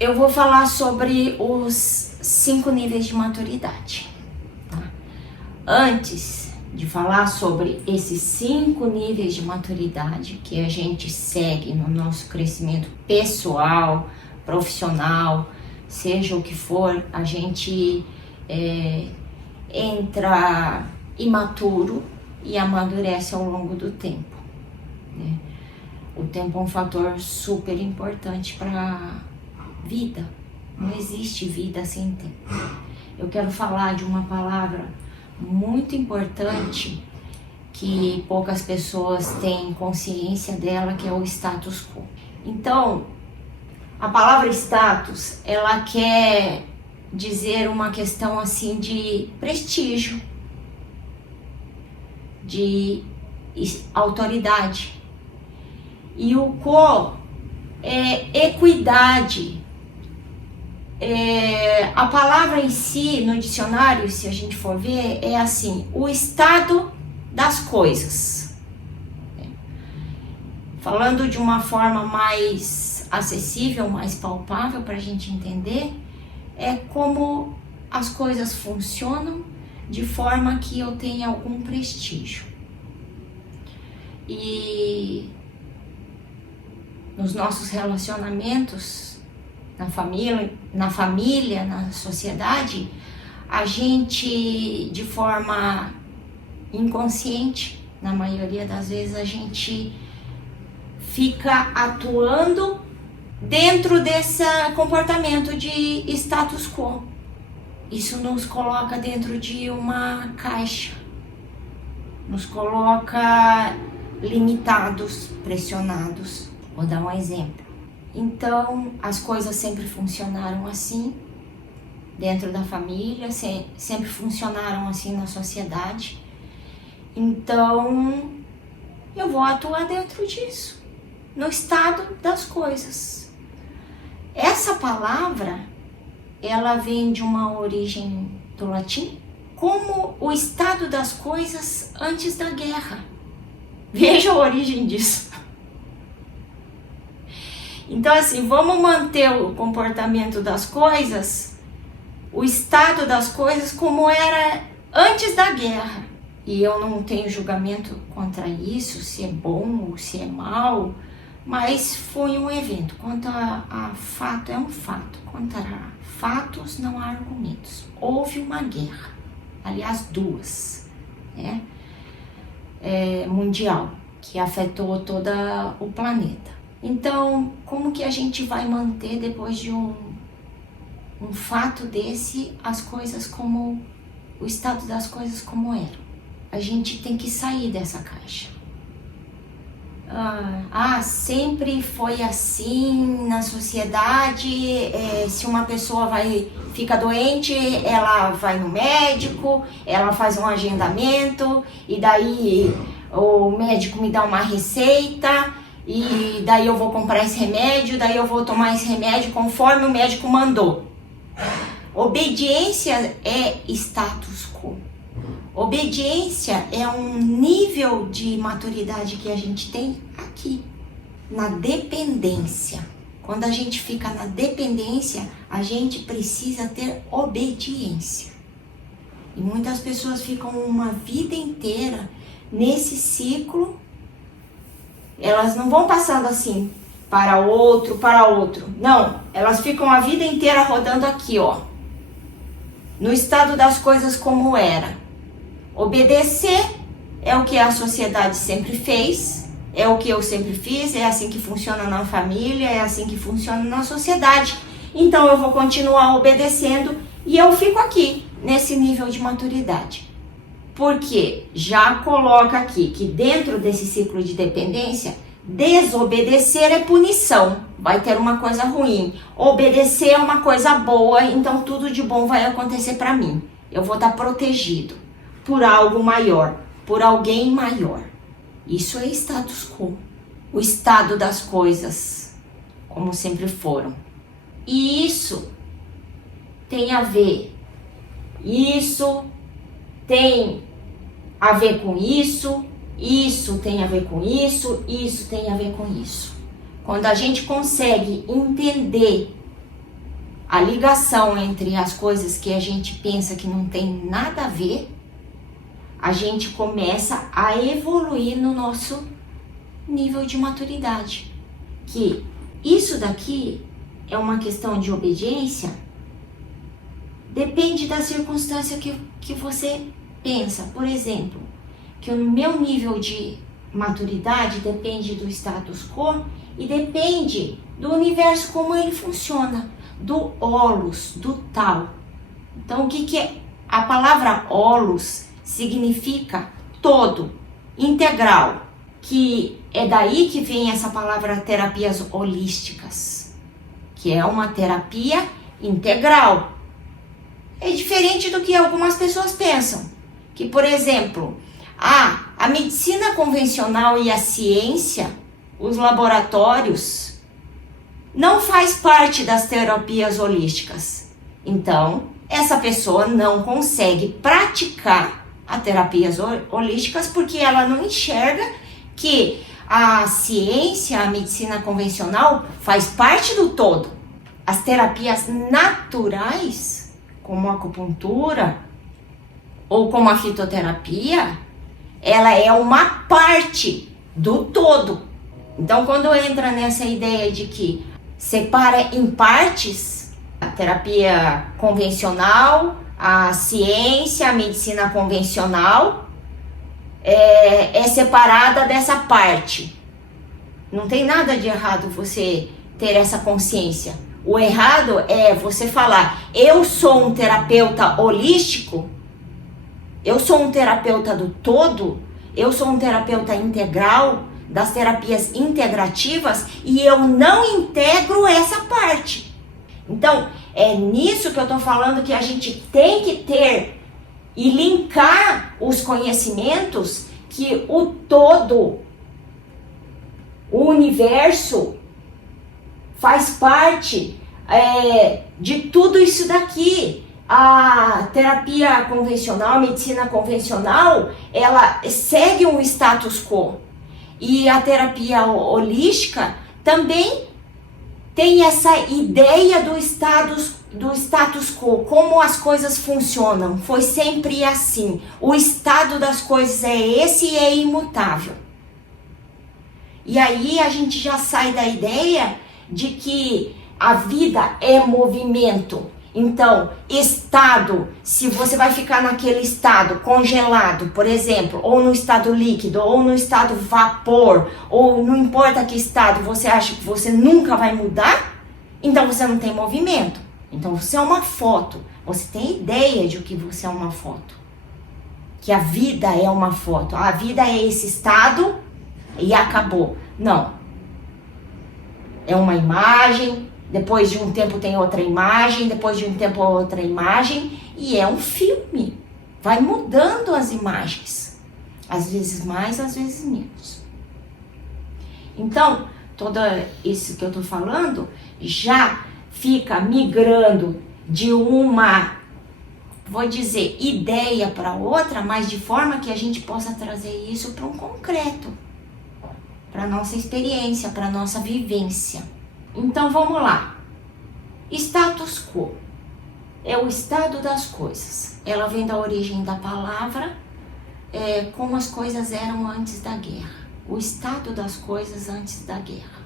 eu vou falar sobre os 5 níveis de maturidade. Tá? Antes de falar sobre esses 5 níveis de maturidade que a gente segue no nosso crescimento pessoal, profissional, seja o que for, a gente entra imaturo e amadurece ao longo do tempo, né? O tempo é um fator super importante para a vida. Não existe vida sem tempo. Eu quero falar de uma palavra muito importante que poucas pessoas têm consciência dela, que é o status quo. Então, a palavra status, ela quer dizer uma questão assim de prestígio, de autoridade. E o quo é equidade. A palavra em si, no dicionário, se a gente for ver, é assim, o estado das coisas. Falando de uma forma mais acessível, mais palpável para a gente entender, é como as coisas funcionam de forma que eu tenha algum prestígio. E nos nossos relacionamentos, na família, na sociedade, a gente, de forma inconsciente, na maioria das vezes, a gente fica atuando dentro desse comportamento de status quo. Isso nos coloca dentro de uma caixa, nos coloca limitados, pressionados. Vou dar um exemplo. Então, as coisas sempre funcionaram assim dentro da família, sempre funcionaram assim na sociedade. Então, eu vou atuar dentro disso, no estado das coisas. Essa palavra, ela vem de uma origem do latim, como o estado das coisas antes da guerra. Veja a origem disso. Então, assim, vamos manter o comportamento das coisas, o estado das coisas como era antes da guerra. E eu não tenho julgamento contra isso, se é bom ou se é mal, mas foi um evento. Quanto a fato, é um fato. Quanto a fatos, não há argumentos. Houve uma guerra, aliás, 2, né? Mundial, que afetou todo o planeta. Então, como que a gente vai manter, depois de um fato desse, as coisas como, o estado das coisas como eram? A gente tem que sair dessa caixa. Sempre foi assim na sociedade, se uma pessoa fica doente, ela vai no médico, ela faz um agendamento, e daí o médico me dá uma receita, e daí eu vou comprar esse remédio, daí eu vou tomar esse remédio conforme o médico mandou. Obediência é status quo. Obediência é um nível de maturidade que a gente tem aqui, na dependência. Quando a gente fica na dependência, a gente precisa ter obediência. E muitas pessoas ficam uma vida inteira nesse ciclo. Elas não vão passando assim, para outro. Não, elas ficam a vida inteira rodando aqui, ó. No estado das coisas como era. Obedecer é o que a sociedade sempre fez, é o que eu sempre fiz, é assim que funciona na família, é assim que funciona na sociedade. Então eu vou continuar obedecendo e eu fico aqui, nesse nível de maturidade. Porque já coloca aqui que dentro desse ciclo de dependência, desobedecer é punição, vai ter uma coisa ruim. Obedecer é uma coisa boa, então tudo de bom vai acontecer para mim. Eu vou estar protegido por algo maior, por alguém maior. Isso é status quo, o estado das coisas, como sempre foram. E isso tem a ver, isso tem a ver com isso tem a ver com isso tem a ver com isso. Quando a gente consegue entender a ligação entre as coisas que a gente pensa que não tem nada a ver, a gente começa a evoluir no nosso nível de maturidade. Que isso daqui é uma questão de obediência, depende da circunstância que você pensa. Por exemplo, que o meu nível de maturidade depende do status quo e depende do universo como ele funciona, do holos, do tal. Então, o que é? A palavra holos significa todo, integral, que é daí que vem essa palavra terapias holísticas, que é uma terapia integral. É diferente do que algumas pessoas pensam, que, por exemplo, a medicina convencional e a ciência, os laboratórios, não faz parte das terapias holísticas. Então, essa pessoa não consegue praticar as terapias holísticas porque ela não enxerga que a ciência, a medicina convencional faz parte do todo. As terapias naturais, como a acupuntura ou como a fitoterapia, ela é uma parte do todo. Então, quando entra nessa ideia de que separa em partes a terapia convencional, a ciência, a medicina convencional, é separada dessa parte. Não tem nada de errado você ter essa consciência. O errado é você falar, eu sou um terapeuta holístico, eu sou um terapeuta do todo, eu sou um terapeuta integral, das terapias integrativas, e eu não integro essa parte. Então, é nisso que eu tô falando que a gente tem que ter e linkar os conhecimentos que o todo, o universo, faz parte de tudo isso daqui. A terapia convencional, a medicina convencional, ela segue um status quo. E a terapia holística também tem essa ideia do status quo, como as coisas funcionam. Foi sempre assim. O estado das coisas é esse e é imutável. E aí a gente já sai da ideia de que a vida é movimento. Então, estado, se você vai ficar naquele estado congelado, por exemplo, ou no estado líquido, ou no estado vapor, ou não importa que estado você acha que você nunca vai mudar, então você não tem movimento. Então você é uma foto, você tem ideia de que você é uma foto. Que a vida é uma foto, a vida é esse estado e acabou. Não. É uma imagem. Depois de um tempo tem outra imagem, depois de um tempo outra imagem, e é um filme. Vai mudando as imagens. Às vezes mais, às vezes menos. Então, tudo isso que eu tô falando já fica migrando de uma, vou dizer, ideia para outra, mas de forma que a gente possa trazer isso para um concreto, para nossa experiência, para nossa vivência. Então vamos lá. Status quo é o estado das coisas. Ela vem da origem da palavra, como as coisas eram antes da guerra. O estado das coisas antes da guerra.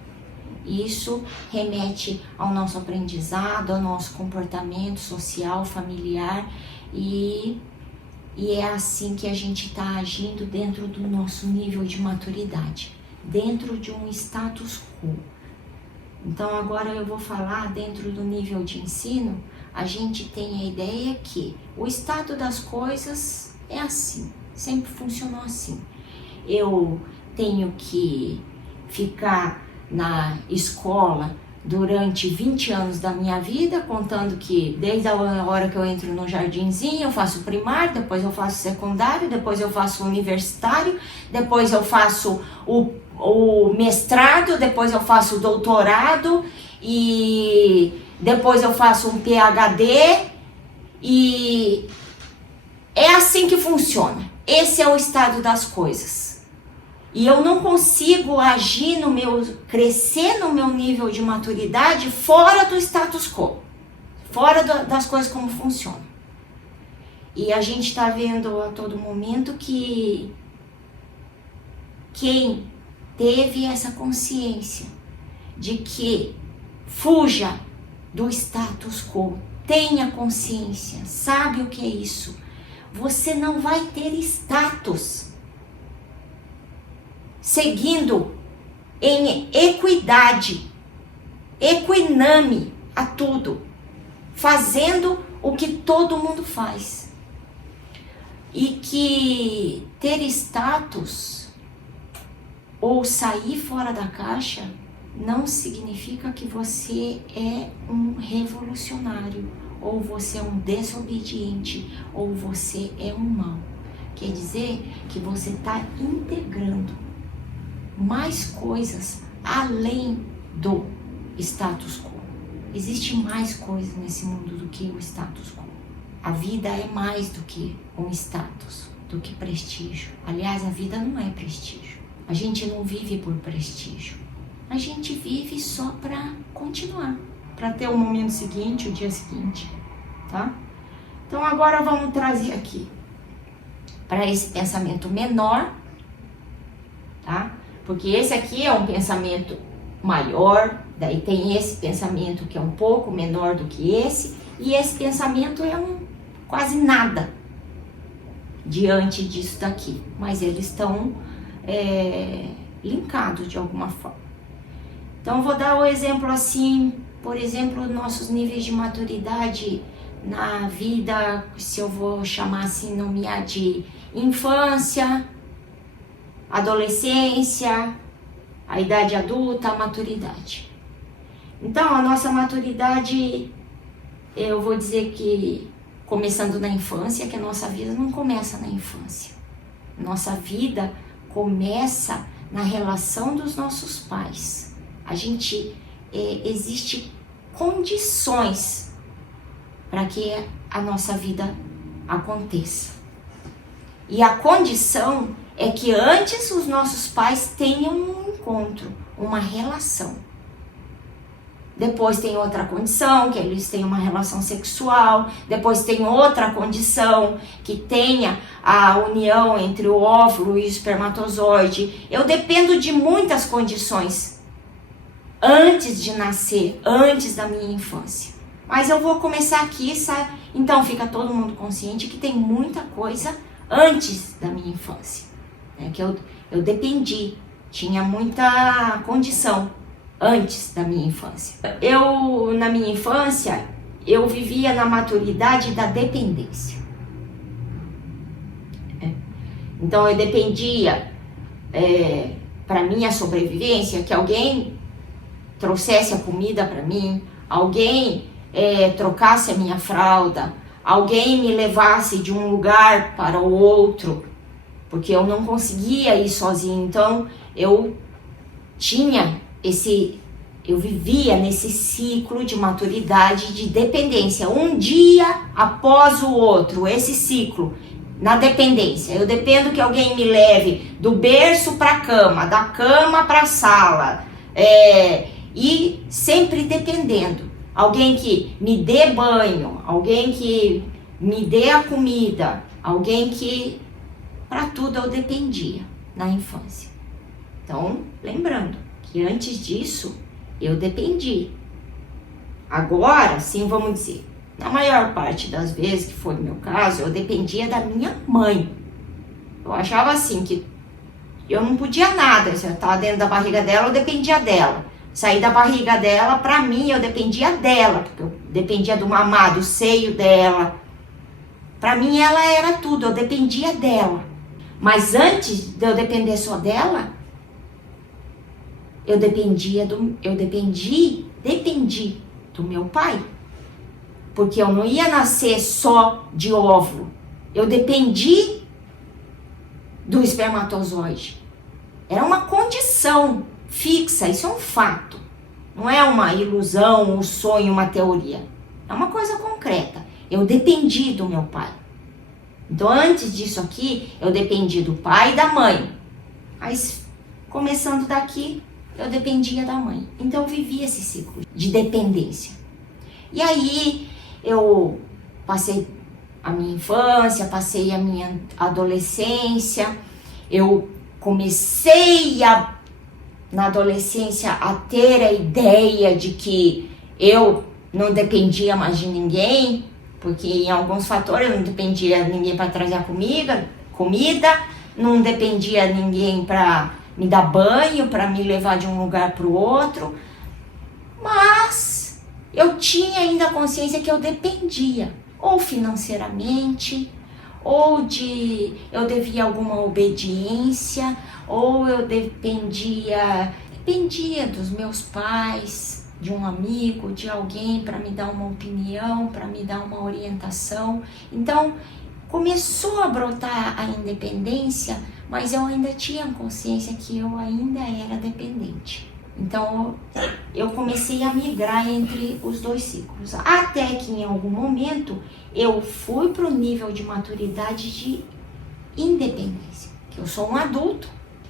Isso remete ao nosso aprendizado, ao nosso comportamento social, familiar, e é assim que a gente está agindo dentro do nosso nível de maturidade, dentro de um status quo. Então agora eu vou falar dentro do nível de ensino, a gente tem a ideia que o estado das coisas é assim, sempre funcionou assim. Eu tenho que ficar na escola durante 20 anos da minha vida, contando que desde a hora que eu entro no jardinzinho, eu faço primário, depois eu faço secundário, depois eu faço universitário, depois eu faço o mestrado, depois eu faço o doutorado e depois eu faço um PhD, e é assim que funciona. Esse é o estado das coisas. E eu não consigo agir crescer no meu nível de maturidade fora do status quo. fora das coisas como funcionam. E a gente está vendo a todo momento que quem teve essa consciência de que fuja do status quo, tenha consciência, sabe o que é isso? Você não vai ter status seguindo em equidade, equiname a tudo, fazendo o que todo mundo faz. E que ter status ou sair fora da caixa não significa que você é um revolucionário, ou você é um desobediente, ou você é um mau. Quer dizer que você está integrando mais coisas além do status quo. Existe mais coisas nesse mundo do que o status quo. A vida é mais do que um status, do que prestígio. Aliás, a vida não é prestígio. A gente não vive por prestígio. A gente vive só para continuar, para ter o momento seguinte, o dia seguinte, tá? Então agora vamos trazer aqui para esse pensamento menor, tá? Porque esse aqui é um pensamento maior, daí tem esse pensamento que é um pouco menor do que esse, e esse pensamento é quase nada diante disso daqui, mas eles estão linkados de alguma forma. Então, vou dar o exemplo assim, por exemplo, nossos níveis de maturidade na vida, se eu vou chamar assim, nomear de infância, adolescência, a idade adulta, a maturidade. Então, a nossa maturidade, eu vou dizer que começando na infância, que a nossa vida não começa na infância. Nossa vida começa na relação dos nossos pais. Existe condições para que a nossa vida aconteça. E a condição é que antes os nossos pais tenham um encontro, uma relação. Depois tem outra condição, que eles têm uma relação sexual. Depois tem outra condição, que tenha a união entre o óvulo e o espermatozoide. Eu dependo de muitas condições antes de nascer, antes da minha infância. Mas eu vou começar aqui, sabe? Então fica todo mundo consciente que tem muita coisa antes da minha infância, né? Que eu dependi, tinha muita condição antes da minha infância. Na minha infância, eu vivia na maturidade da dependência. Então eu dependia, para minha sobrevivência, que alguém trouxesse a comida para mim, alguém trocasse a minha fralda, alguém me levasse de um lugar para o outro, porque eu não conseguia ir sozinho. Então eu vivia nesse ciclo de maturidade, de dependência, um dia após o outro, esse ciclo na dependência. Eu dependo que alguém me leve do berço para a cama, da cama para a sala, e sempre dependendo. Alguém que me dê banho, alguém que me dê a comida, alguém que... Para tudo eu dependia na infância. Então, lembrando que antes disso eu dependi. Agora, sim, vamos dizer, na maior parte das vezes, que foi o meu caso, eu dependia da minha mãe. Eu achava assim que eu não podia nada. Se eu estava dentro da barriga dela, eu dependia dela. Sair da barriga dela, para mim, eu dependia dela, porque eu dependia do mamar, do seio dela. Para mim, ela era tudo, eu dependia dela. Mas antes de eu depender só dela, eu dependi do meu pai. Porque eu não ia nascer só de óvulo. Eu dependi do espermatozoide. Era uma condição fixa, isso é um fato. Não é uma ilusão, um sonho, uma teoria. É uma coisa concreta. Eu dependi do meu pai. Então, antes disso aqui, eu dependi do pai e da mãe. Mas, começando daqui, eu dependia da mãe. Então, eu vivia esse ciclo de dependência. E aí, eu passei a minha infância, passei a minha adolescência, eu comecei na adolescência a ter a ideia de que eu não dependia mais de ninguém, porque em alguns fatores eu não dependia de ninguém para trazer a comida, não dependia de ninguém para me dar banho, para me levar de um lugar para o outro, mas eu tinha ainda a consciência que eu dependia, ou financeiramente, ou eu devia alguma obediência, ou eu dependia dos meus pais, de um amigo, de alguém para me dar uma opinião, para me dar uma orientação. Então, começou a brotar a independência, mas eu ainda tinha consciência que eu ainda era dependente. Então, eu comecei a migrar entre os dois ciclos, até que em algum momento eu fui para o nível de maturidade de independência, que eu sou um adulto.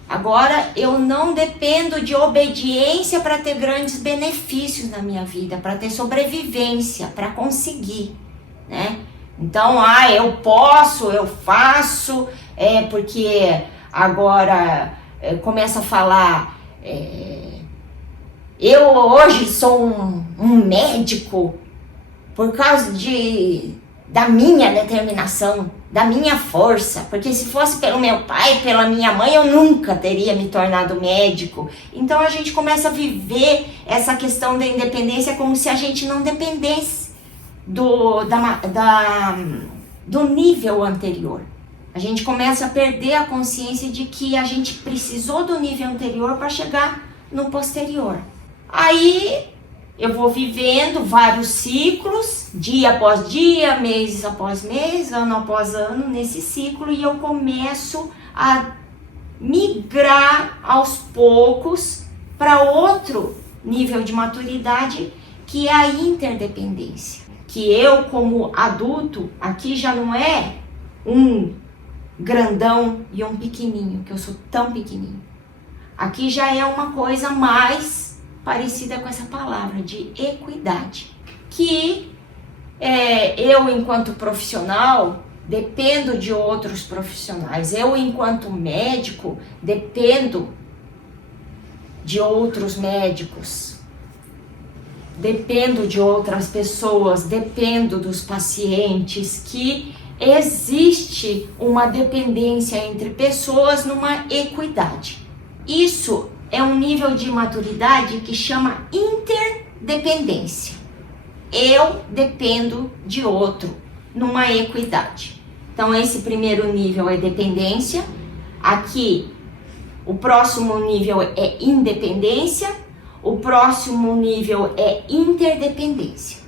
Agora eu não dependo de obediência para ter grandes benefícios na minha vida, para ter sobrevivência, para conseguir, né? Então, eu posso, eu faço, porque agora começa a falar, eu hoje sou um médico por causa da minha determinação, da minha força, porque se fosse pelo meu pai, pela minha mãe, eu nunca teria me tornado médico. Então a gente começa a viver essa questão da independência como se a gente não dependesse do nível anterior. A gente começa a perder a consciência de que a gente precisou do nível anterior para chegar no posterior. Aí eu vou vivendo vários ciclos, dia após dia, mês após mês, ano após ano, nesse ciclo, e eu começo a migrar aos poucos para outro nível de maturidade, que é a interdependência. Que eu, como adulto, aqui já não é um grandão e um pequenininho, que eu sou tão pequenininho. Aqui já é uma coisa mais parecida com essa palavra de equidade, que eu, enquanto profissional, dependo de outros profissionais. Eu, enquanto médico, dependo de outros médicos. Dependo de outras pessoas, dependo dos pacientes, que existe uma dependência entre pessoas numa equidade. Isso é um nível de maturidade que chama interdependência. Eu dependo de outro numa equidade. Então, esse primeiro nível é dependência. Aqui, o próximo nível é independência. O próximo nível é interdependência.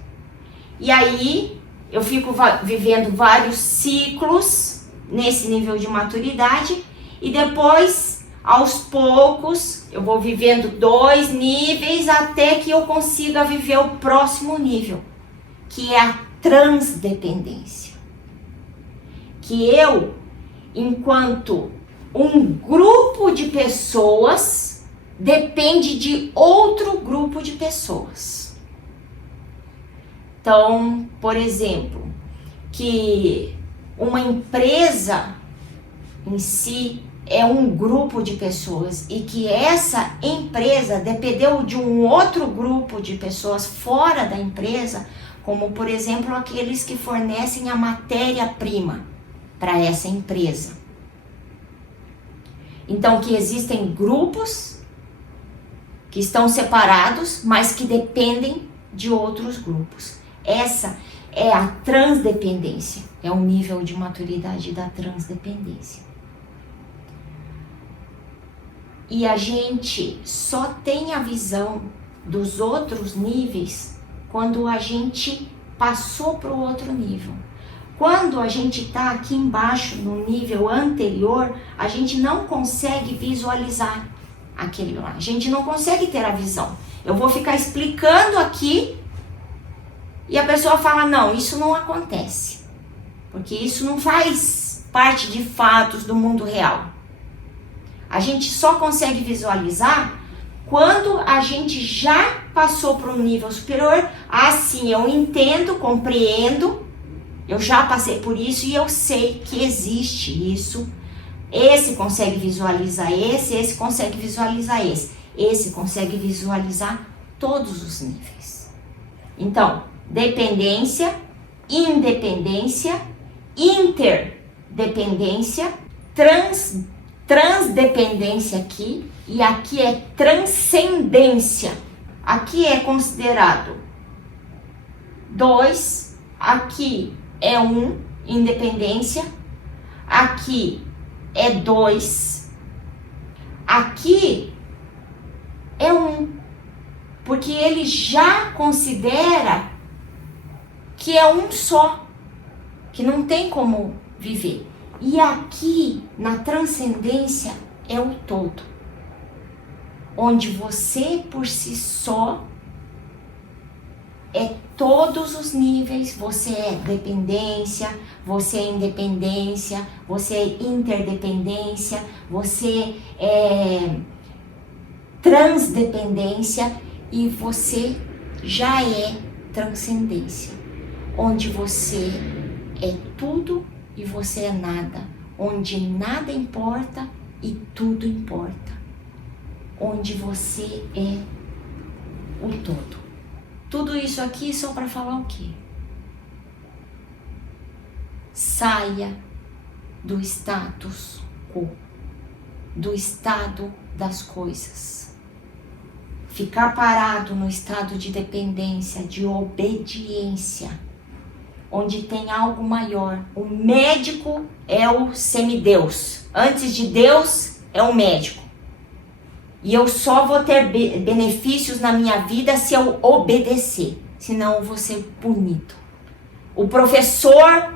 E aí, eu fico vivendo vários ciclos nesse nível de maturidade. E depois, aos poucos, eu vou vivendo 2 níveis até que eu consiga viver o próximo nível, que é a transdependência. Que eu, enquanto um grupo de pessoas, depende de outro grupo de pessoas. Então, por exemplo, que uma empresa em si é um grupo de pessoas e que essa empresa dependeu de um outro grupo de pessoas fora da empresa, como por exemplo aqueles que fornecem a matéria-prima para essa empresa. Então, que existem grupos que estão separados, mas que dependem de outros grupos. Essa é a transdependência, é o nível de maturidade da transdependência. E a gente só tem a visão dos outros níveis quando a gente passou para o outro nível. Quando a gente está aqui embaixo, no nível anterior, a gente não consegue visualizar aquele lá. A gente não consegue ter a visão. Eu vou ficar explicando aqui e a pessoa fala, não, isso não acontece. Porque isso não faz parte de fatos do mundo real. A gente só consegue visualizar Quando a gente já passou para um nível superior, assim, eu entendo, compreendo, eu já passei por isso e eu sei que existe isso. Esse consegue visualizar esse consegue visualizar esse consegue visualizar todos os níveis. Então, dependência, independência, interdependência, transdependência aqui, e aqui é transcendência. Aqui é considerado 2, aqui é 1, independência, aqui é 2, aqui é 1, porque ele já considera que é um só, que não tem como viver. E aqui, na transcendência, é o todo, onde você por si só é todos os níveis. Você é dependência, você é independência, você é interdependência, você é transdependência e você já é transcendência, onde você é tudo e você é nada, onde nada importa e tudo importa, onde você é o todo. Tudo isso aqui só para falar o quê? Saia do status quo, do estado das coisas. Ficar parado no estado de dependência, de obediência, onde tem algo maior. O médico é o semideus. Antes de Deus é o médico. E eu só vou ter benefícios na minha vida se eu obedecer. Senão eu vou ser punido. O professor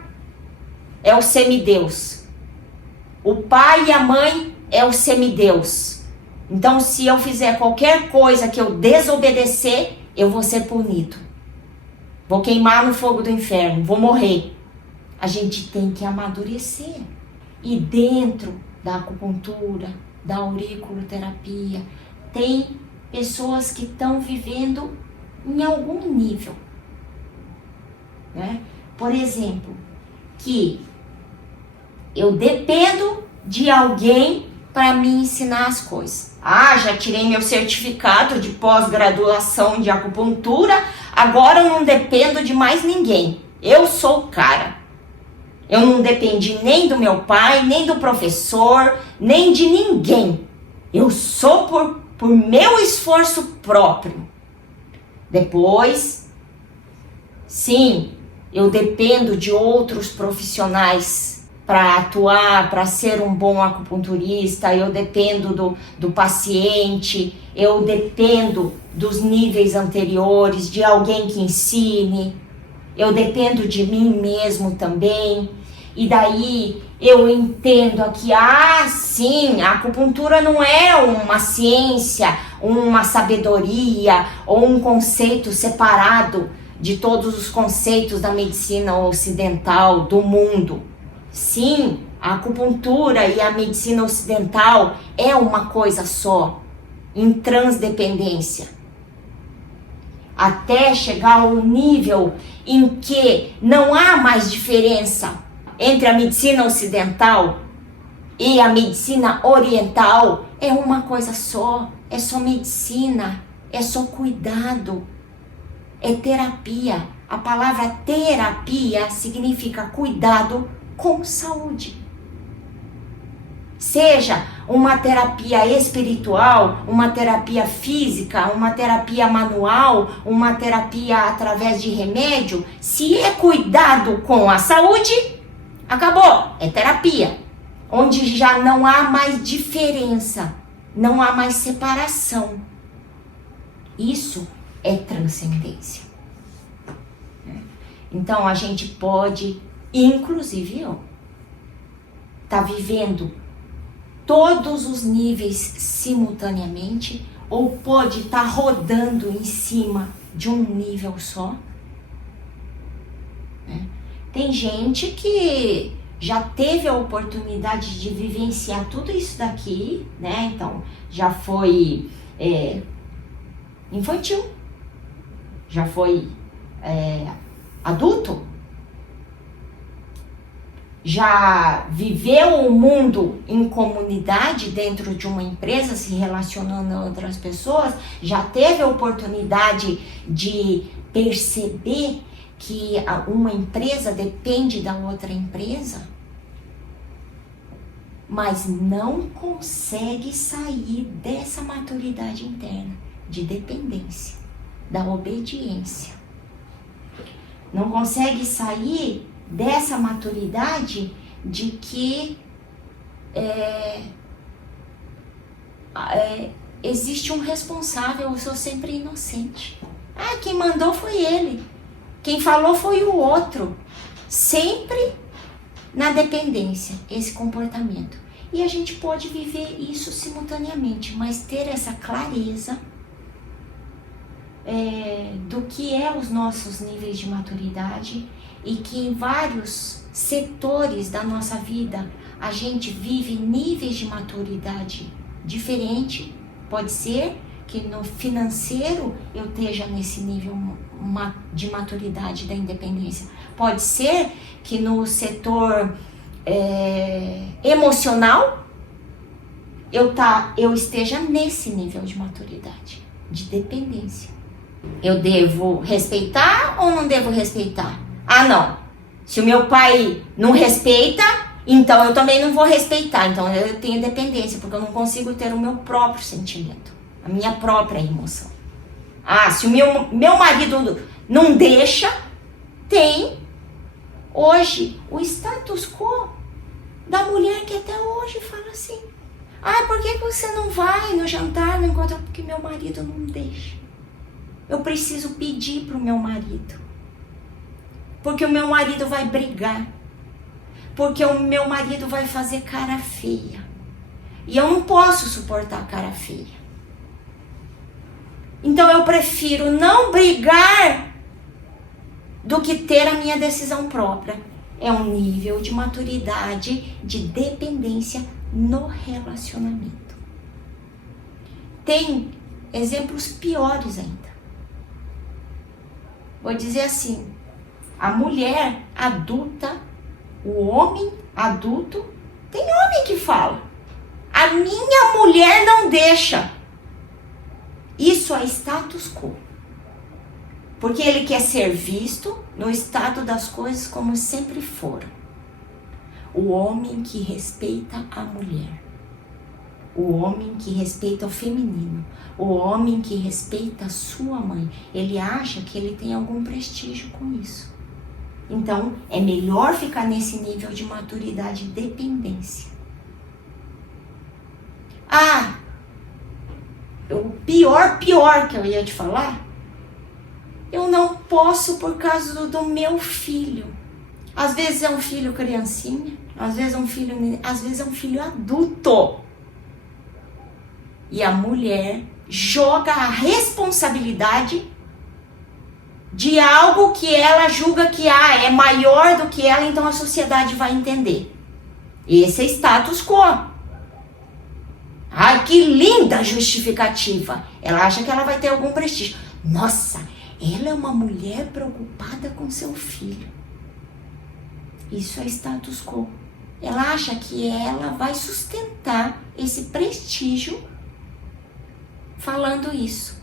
é o semideus. O pai e a mãe é o semideus. Então, se eu fizer qualquer coisa que eu desobedecer, eu vou ser punido. Vou queimar no fogo do inferno, vou morrer. A gente tem que amadurecer. E dentro da acupuntura, da auriculoterapia, tem pessoas que estão vivendo em algum nível, né? Por exemplo, que eu dependo de alguém para me ensinar as coisas. Já tirei meu certificado de pós-graduação de acupuntura, agora eu não dependo de mais ninguém. Eu sou o cara. Eu não dependi nem do meu pai, nem do professor, nem de ninguém. Eu sou por meu esforço próprio. Depois, sim, eu dependo de outros profissionais para atuar, para ser um bom acupunturista. Eu dependo do paciente, eu dependo dos níveis anteriores, de alguém que ensine. Eu dependo de mim mesmo também. E daí eu entendo aqui, sim, a acupuntura não é uma ciência, uma sabedoria ou um conceito separado de todos os conceitos da medicina ocidental do mundo. Sim, a acupuntura e a medicina ocidental é uma coisa só, em transdependência. Até chegar ao nível em que não há mais diferença entre a medicina ocidental e a medicina oriental. É uma coisa só, é só medicina, é só cuidado, é terapia. A palavra terapia significa cuidado com saúde. Seja uma terapia espiritual, uma terapia física, uma terapia manual, uma terapia através de remédio, se é cuidado com a saúde, acabou, é terapia. Onde já não há mais diferença, não há mais separação. Isso é transcendência. Então a gente pode, inclusive eu, tá vivendo todos os níveis simultaneamente, ou pode estar rodando em cima de um nível só. Tem gente que já teve a oportunidade de vivenciar tudo isso daqui, né? Então, já foi infantil, já foi adulto, já viveu o mundo em comunidade dentro de uma empresa, se relacionando a outras pessoas, já teve a oportunidade de perceber que uma empresa depende da outra empresa, mas não consegue sair dessa maturidade interna de dependência, da obediência. Não consegue sair dessa maturidade de que existe um responsável, eu sou sempre inocente. Quem mandou foi ele, quem falou foi o outro. Sempre na dependência, esse comportamento. E a gente pode viver isso simultaneamente, mas ter essa clareza do que os nossos níveis de maturidade, e que em vários setores da nossa vida a gente vive níveis de maturidade diferente. Pode ser que no financeiro eu esteja nesse nível de maturidade da independência. Pode ser que no setor emocional eu esteja nesse nível de maturidade, de dependência. Eu devo respeitar ou não devo respeitar? Não, se o meu pai não respeita, então eu também não vou respeitar. Então eu tenho dependência, porque eu não consigo ter o meu próprio sentimento, a minha própria emoção. Se o meu marido não deixa, tem hoje o status quo da mulher que até hoje fala assim: por que você não vai no jantar, não encontra? Porque meu marido não deixa. Eu preciso pedir pro meu marido. Porque o meu marido vai brigar. Porque o meu marido vai fazer cara feia. E eu não posso suportar cara feia. Então eu prefiro não brigar do que ter a minha decisão própria. É um nível de maturidade, de dependência no relacionamento. Tem exemplos piores ainda. Vou dizer assim: a mulher adulta, o homem adulto, tem homem que fala: a minha mulher não deixa. Isso é status quo. Porque ele quer ser visto no estado das coisas como sempre foram. O homem que respeita a mulher. O homem que respeita o feminino. O homem que respeita a sua mãe. Ele acha que ele tem algum prestígio com isso. Então, é melhor ficar nesse nível de maturidade e dependência. O pior que eu ia te falar, eu não posso por causa do meu filho. Às vezes é um filho criancinha, às vezes é um filho adulto. E a mulher joga a responsabilidade de algo que ela julga que é maior do que ela, então a sociedade vai entender. Esse é status quo. Que linda justificativa. Ela acha que ela vai ter algum prestígio. Nossa, ela é uma mulher preocupada com seu filho. Isso é status quo. Ela acha que ela vai sustentar esse prestígio falando isso,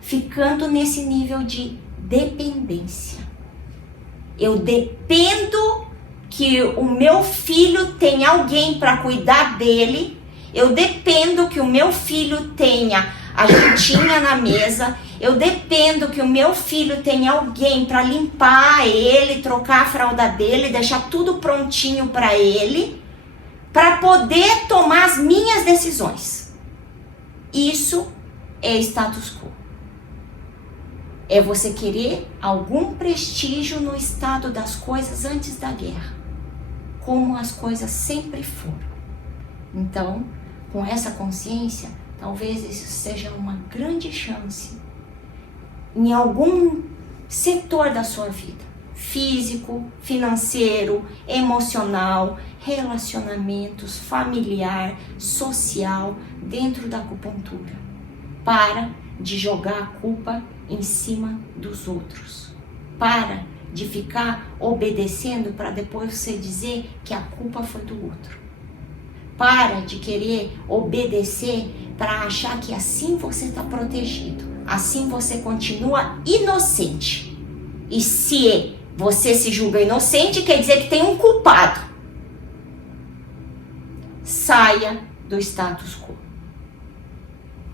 ficando nesse nível de dependência. Eu dependo que o meu filho tenha alguém para cuidar dele. Eu dependo que o meu filho tenha a jantinha na mesa. Eu dependo que o meu filho tenha alguém para limpar ele, trocar a fralda dele, deixar tudo prontinho para ele, para poder tomar as minhas decisões. Isso é status quo. É você querer algum prestígio no estado das coisas antes da guerra, como as coisas sempre foram. Então, com essa consciência, talvez isso seja uma grande chance em algum setor da sua vida, físico, financeiro, emocional, relacionamentos, familiar, social, dentro da acupuntura. Para de jogar a culpa em cima dos outros. Para de ficar obedecendo para depois você dizer que a culpa foi do outro. Para de querer obedecer para achar que assim você está protegido. Assim você continua inocente. E se você se julga inocente, quer dizer que tem um culpado. Saia do status quo.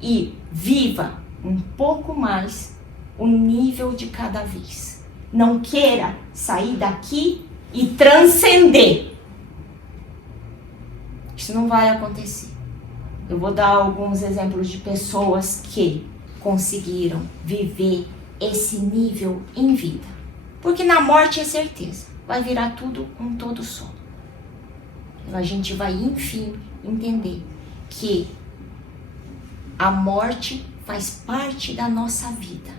E viva um pouco mais o nível de cada vez. Não queira sair daqui e transcender. Isso não vai acontecer. Eu vou dar alguns exemplos de pessoas que conseguiram viver esse nível em vida. Porque na morte é certeza, vai virar tudo um todo só. A gente vai, enfim, entender que a morte faz parte da nossa vida.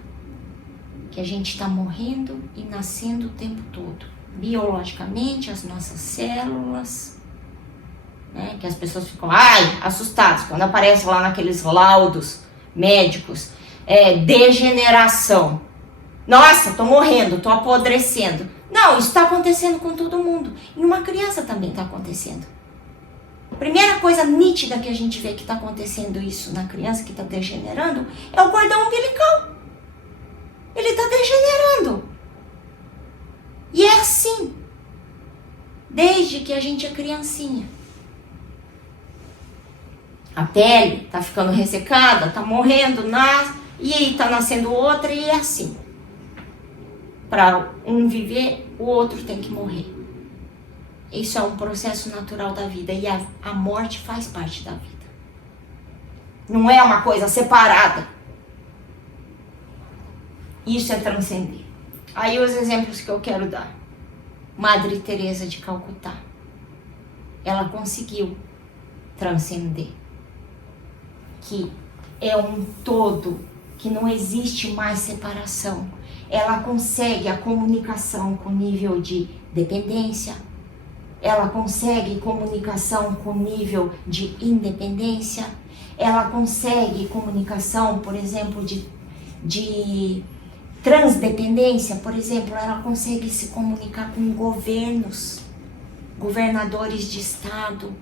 Que a gente está morrendo e nascendo o tempo todo. Biologicamente, as nossas células, né, que as pessoas ficam assustadas quando aparece lá naqueles laudos médicos, degeneração. Nossa, tô morrendo, tô apodrecendo. Não, isso está acontecendo com todo mundo. Em uma criança também está acontecendo. A primeira coisa nítida que a gente vê que está acontecendo isso na criança que está degenerando é o cordão umbilical. Ele está degenerando. E é assim. Desde que a gente é criancinha. A pele está ficando ressecada, está morrendo, e aí está nascendo outra e é assim. Para um viver, o outro tem que morrer. Isso é um processo natural da vida e a morte faz parte da vida. Não é uma coisa separada. Isso é transcender. Aí os exemplos que eu quero dar. Madre Teresa de Calcutá. Ela conseguiu transcender. Que é um todo, que não existe mais separação. Ela consegue a comunicação com nível de dependência. Ela consegue comunicação com nível de independência. Ela consegue comunicação, por exemplo, de transdependência. Por exemplo, ela consegue se comunicar com governos, governadores de estado,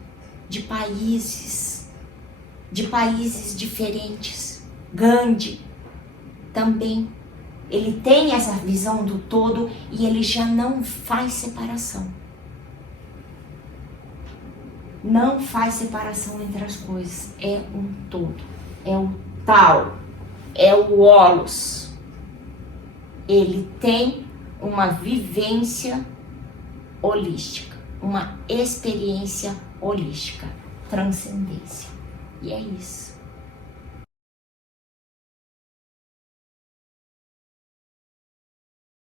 de países diferentes. Gandhi também. Ele tem essa visão do todo e ele já não faz separação. Não faz separação entre as coisas. É um todo. É o tal. É o holos. Ele tem uma vivência holística. Uma experiência holística. Transcendência. E é isso.